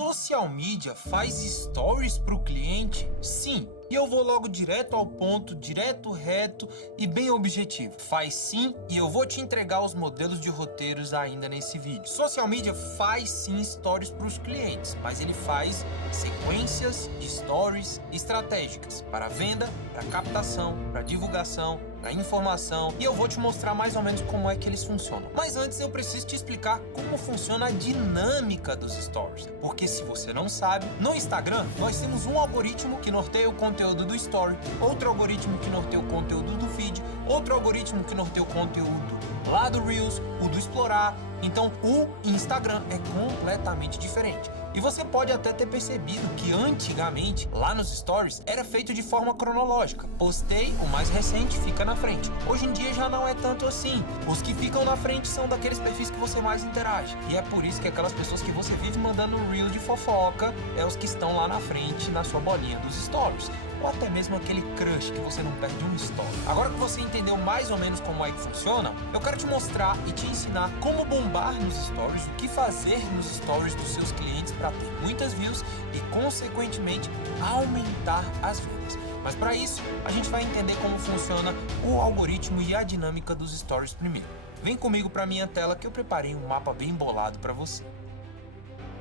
Social media faz stories para o cliente? Sim. E eu vou logo direto ao ponto, direto, reto e bem objetivo. Faz sim, e eu vou te entregar os modelos de roteiros ainda nesse vídeo. Social media faz sim stories para os clientes, mas ele faz sequências de stories estratégicas para venda, para captação, para divulgação, para informação, e eu vou te mostrar mais ou menos como é que eles funcionam. Mas antes eu preciso te explicar como funciona a dinâmica dos stories, porque se você não sabe, no Instagram nós temos um algoritmo que norteia o conteúdo do story, outro algoritmo que norteia o conteúdo do feed, outro algoritmo que norteia o conteúdo lá do Reels, o do explorar. Então o Instagram é completamente diferente. E você pode até ter percebido que antigamente, lá nos stories, era feito de forma cronológica. Postei, o mais recente fica na frente. Hoje em dia já não é tanto assim. Os que ficam na frente são daqueles perfis que você mais interage. E é por isso que aquelas pessoas que você vive mandando reel de fofoca é os que estão lá na frente, na sua bolinha dos stories. Ou até mesmo aquele crush que você não perde um story. Agora que você entendeu mais ou menos como é que funciona, eu quero te mostrar e te ensinar como bombar nos stories, o que fazer nos stories dos seus clientes para ter muitas views e, consequentemente, aumentar as vendas. Mas para isso, a gente vai entender como funciona o algoritmo e a dinâmica dos stories primeiro. Vem comigo para minha tela que eu preparei um mapa bem bolado para você.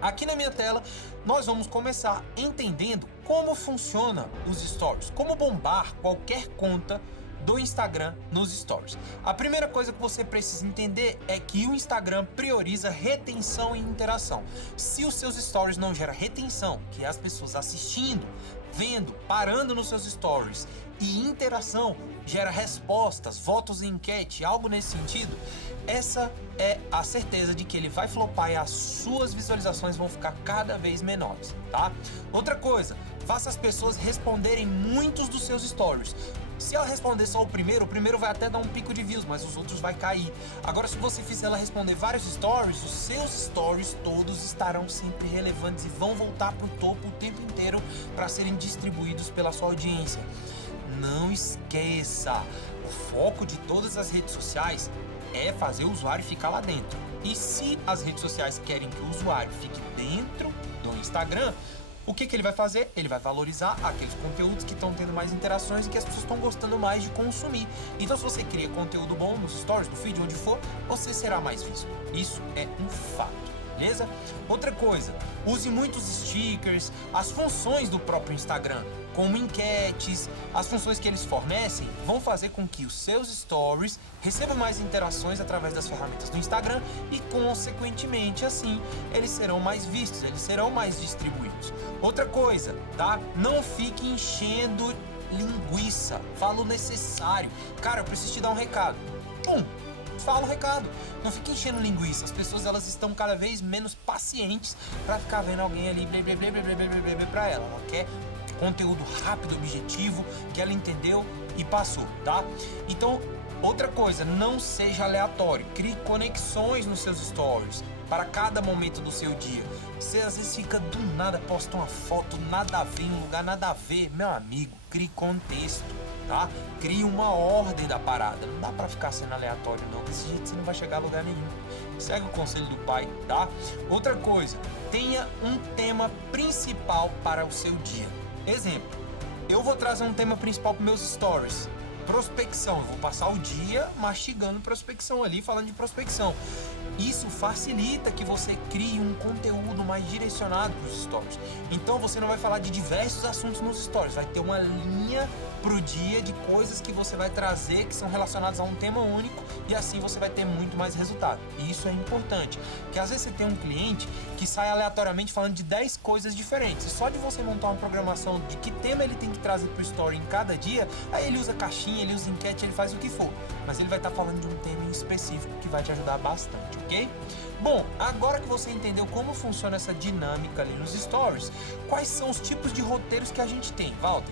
Aqui na minha tela, nós vamos começar entendendo como funciona os stories, como bombar qualquer conta do Instagram nos stories. A primeira coisa que você precisa entender é que o Instagram prioriza retenção e interação. Se os seus stories não geram retenção, que é as pessoas assistindo, vendo, parando nos seus stories, e interação gera respostas, votos em enquete, algo nesse sentido, essa é a certeza de que ele vai flopar e as suas visualizações vão ficar cada vez menores, tá? Outra coisa, faça as pessoas responderem muitos dos seus stories. Se ela responder só o primeiro vai até dar um pico de views, mas os outros vai cair. Agora, se você fizer ela responder vários stories, os seus stories todos estarão sempre relevantes e vão voltar pro topo o tempo inteiro para serem distribuídos pela sua audiência. Não esqueça, o foco de todas as redes sociais é fazer o usuário ficar lá dentro. E se as redes sociais querem que o usuário fique dentro do Instagram, o que ele vai fazer? Ele vai valorizar aqueles conteúdos que estão tendo mais interações e que as pessoas estão gostando mais de consumir. Então, se você cria conteúdo bom nos stories, no feed, onde for, você será mais visto. Isso é um fato, beleza? Outra coisa, use muitos stickers, as funções do próprio Instagram, como enquetes, as funções que eles fornecem vão fazer com que os seus stories recebam mais interações através das ferramentas do Instagram e, consequentemente, assim, eles serão mais vistos, eles serão mais distribuídos. Outra coisa, tá? Não fique enchendo linguiça, fala o necessário. Cara, eu preciso te dar um recado. Fala o recado. Não fique enchendo linguiça. As pessoas, elas estão cada vez menos pacientes para ficar vendo alguém ali pra ela. Ela quer conteúdo rápido, objetivo, que ela entendeu e passou, tá? Então, outra coisa, não seja aleatório. Crie conexões nos seus stories para cada momento do seu dia. Você às vezes fica do nada, posta uma foto, nada a ver, em um lugar nada a ver. Meu amigo, crie contexto, tá? Crie uma ordem da parada. Não dá pra ficar sendo aleatório, não. Desse jeito você não vai chegar a lugar nenhum. Segue o conselho do pai, tá? Outra coisa, tenha um tema principal para o seu dia. Exemplo, eu vou trazer um tema principal para meus stories. Prospecção, eu vou passar o dia mastigando prospecção ali, falando de prospecção. Isso facilita que você crie um conteúdo mais direcionado para os stories. Então você não vai falar de diversos assuntos nos stories, vai ter uma linha pro dia de coisas que você vai trazer que são relacionadas a um tema único e assim você vai ter muito mais resultado. E isso é importante, porque às vezes você tem um cliente que sai aleatoriamente falando de 10 coisas diferentes. E só de você montar uma programação de que tema ele tem que trazer pro story em cada dia, aí ele usa caixinha, ele usa enquete, ele faz o que for. Mas ele vai estar falando de um tema em específico que vai te ajudar bastante, ok? Bom, agora que você entendeu como funciona essa dinâmica ali nos stories, quais são os tipos de roteiros que a gente tem, Walter?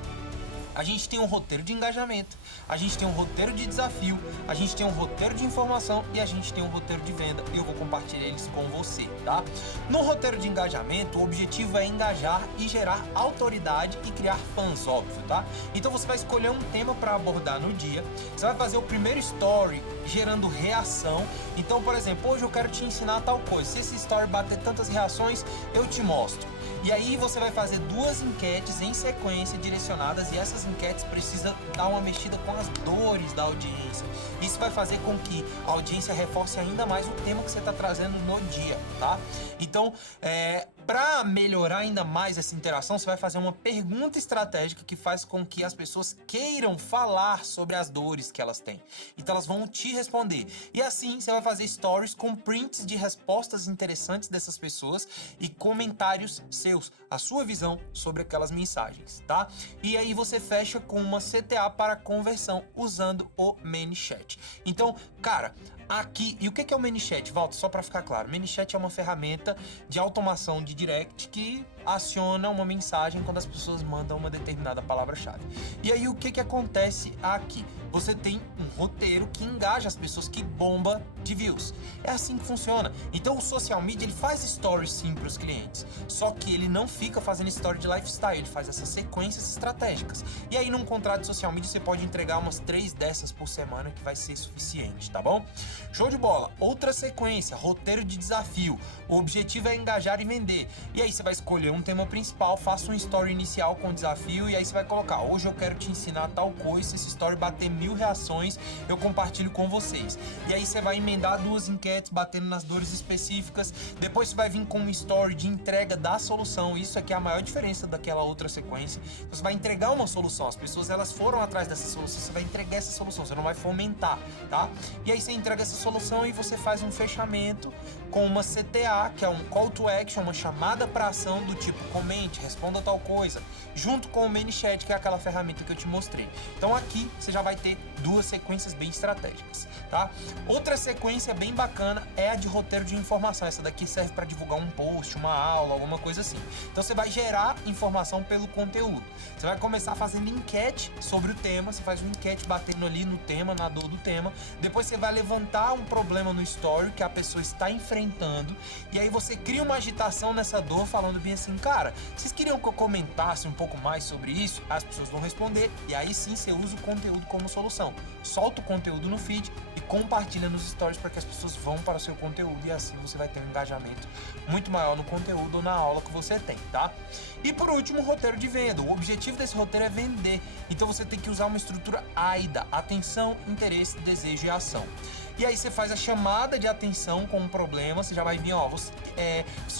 A gente tem um roteiro de engajamento, a gente tem um roteiro de desafio, a gente tem um roteiro de informação e a gente tem um roteiro de venda. E eu vou compartilhar eles com você, tá? No roteiro de engajamento, o objetivo é engajar e gerar autoridade e criar fãs, óbvio, tá? Então você vai escolher um tema para abordar no dia, você vai fazer o primeiro story gerando reação. Então, por exemplo, hoje eu quero te ensinar tal coisa. Se esse story bater tantas reações, eu te mostro. E aí você vai fazer 2 enquetes em sequência direcionadas, e essas enquetes precisam dar uma mexida com as dores da audiência. Isso vai fazer com que a audiência reforce ainda mais o tema que você está trazendo no dia, tá? Então, para melhorar ainda mais essa interação, você vai fazer uma pergunta estratégica que faz com que as pessoas queiram falar sobre as dores que elas têm. Então elas vão te responder. E assim você vai fazer stories com prints de respostas interessantes dessas pessoas e comentários seus, a sua visão sobre aquelas mensagens, tá? E aí você fecha com uma CTA para conversão usando o ManyChat. Então, cara, aqui, e o que é o ManyChat? Walter, só para ficar claro, ManyChat é uma ferramenta de automação de direct que aciona uma mensagem quando as pessoas mandam uma determinada palavra-chave. E aí o que acontece aqui? Você tem um roteiro que engaja as pessoas, que bomba de views. É assim que funciona. Então o social media, ele faz stories sim para os clientes, só que ele não fica fazendo story de lifestyle, ele faz essas sequências estratégicas. E aí num contrato de social media você pode entregar umas 3 dessas por semana, que vai ser suficiente, tá bom? Show de bola. Outra sequência, roteiro de desafio. O objetivo é engajar e vender. E aí você vai escolher um tema principal, faça um story inicial com desafio, e aí você vai colocar: hoje eu quero te ensinar tal coisa, se esse story bater 1000 reações, eu compartilho com vocês. E aí você vai emendar 2 enquetes batendo nas dores específicas. Depois você vai vir com um story de entrega da solução. Isso aqui é a maior diferença daquela outra sequência. Você vai entregar uma solução, as pessoas elas foram atrás dessa solução, você vai entregar essa solução, você não vai fomentar, tá? E aí você entrega essa solução e você faz um fechamento com uma CTA, que é um call to action, uma chamada para ação do tipo: comente, responda tal coisa, junto com o ManyChat, que é aquela ferramenta que eu te mostrei. Então aqui você já vai ter 2 sequências bem estratégicas, tá? Outra sequência bem bacana é a de roteiro de informação. Essa daqui serve para divulgar um post, uma aula, alguma coisa assim. Então você vai gerar informação pelo conteúdo. Você vai começar fazendo enquete sobre o tema, você faz uma enquete batendo ali no tema, na dor do tema. Depois você vai levantar um problema no story que a pessoa está enfrentando, e aí você cria uma agitação nessa dor, falando bem assim: cara, vocês queriam que eu comentasse um pouco mais sobre isso? As pessoas vão responder, e aí sim você usa o conteúdo como solução. Solta o conteúdo no feed e compartilha nos stories para que as pessoas vão para o seu conteúdo, e assim você vai ter um engajamento muito maior no conteúdo ou na aula que você tem, tá? E por último, o roteiro de venda. O objetivo desse roteiro é vender, então você tem que usar uma estrutura AIDA: atenção, interesse, desejo e ação. E aí você faz a chamada de atenção com um problema, você já vai vir: ó, você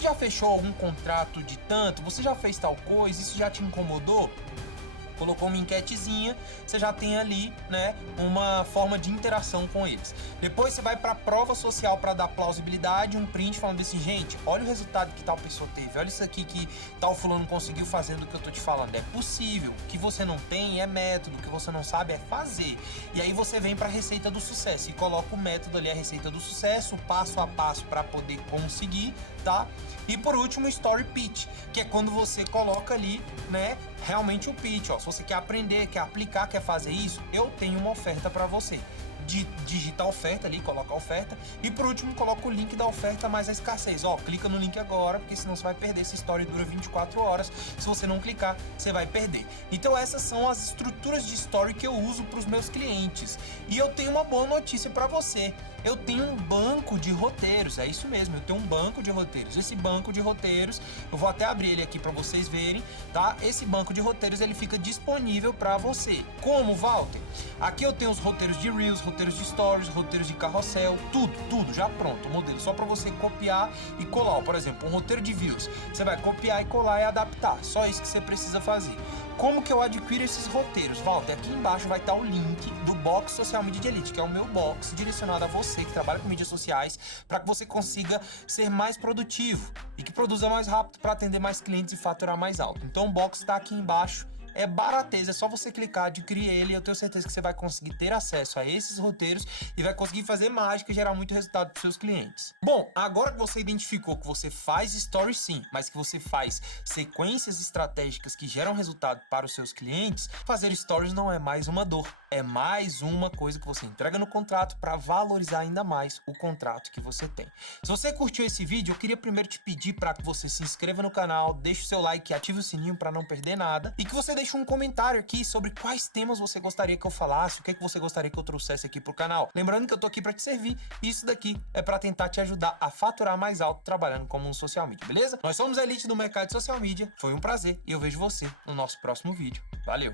já fechou algum contrato de tanto? Você já fez tal coisa? Isso já te incomodou? Colocou uma enquetezinha, você já tem ali, né, uma forma de interação com eles. Depois você vai para a prova social para dar plausibilidade, um print falando assim: gente, olha o resultado que tal pessoa teve, olha isso aqui que tal fulano conseguiu fazendo o que eu tô te falando. É possível. O que você não tem é método, o que você não sabe é fazer. E aí você vem para a receita do sucesso e coloca o método ali, a receita do sucesso, o passo a passo para poder conseguir, tá? E por último, o story pitch, que é quando você coloca ali, né, realmente o pitch, ó. Se você quer aprender, quer aplicar, quer fazer isso, eu tenho uma oferta para você. Digita a oferta ali, coloca a oferta, e por último coloca o link da oferta mais a escassez. Ó, clica no link agora, porque senão você vai perder. Essa story dura 24 horas, se você não clicar, você vai perder. Então essas são as estruturas de story que eu uso para os meus clientes. E eu tenho uma boa notícia para você: eu tenho um banco de roteiros. É isso mesmo, eu tenho um banco de roteiros. Esse banco de roteiros, eu vou até abrir ele aqui para vocês verem, tá? Esse banco de roteiros, ele fica disponível para você. Como, Walter? Aqui eu tenho os roteiros de Reels, roteiros de Stories, roteiros de carrossel, tudo já pronto, o modelo só para você copiar e colar. Por exemplo, um roteiro de Views, você vai copiar e colar e adaptar, só isso que você precisa fazer. Como que eu adquiro esses roteiros? Walter, aqui embaixo vai estar o link do Box Social Media de Elite, que é o meu box direcionado a você que trabalha com mídias sociais, para que você consiga ser mais produtivo e que produza mais rápido para atender mais clientes e faturar mais alto. Então o box está aqui embaixo. É barateza, é só você clicar, adquirir ele, e eu tenho certeza que você vai conseguir ter acesso a esses roteiros e vai conseguir fazer mágica e gerar muito resultado para os seus clientes. Bom, agora que você identificou que você faz stories sim, mas que você faz sequências estratégicas que geram resultado para os seus clientes, fazer stories não é mais uma dor, é mais uma coisa que você entrega no contrato para valorizar ainda mais o contrato que você tem. Se você curtiu esse vídeo, eu queria primeiro te pedir para que você se inscreva no canal, deixe o seu like e ative o sininho para não perder nada, e que você deixe deixa um comentário aqui sobre quais temas você gostaria que eu falasse, o que você gostaria que eu trouxesse aqui pro canal. Lembrando que eu tô aqui para te servir e isso daqui é para tentar te ajudar a faturar mais alto trabalhando como um social media, beleza? Nós somos a elite do mercado de social media, foi um prazer e eu vejo você no nosso próximo vídeo. Valeu!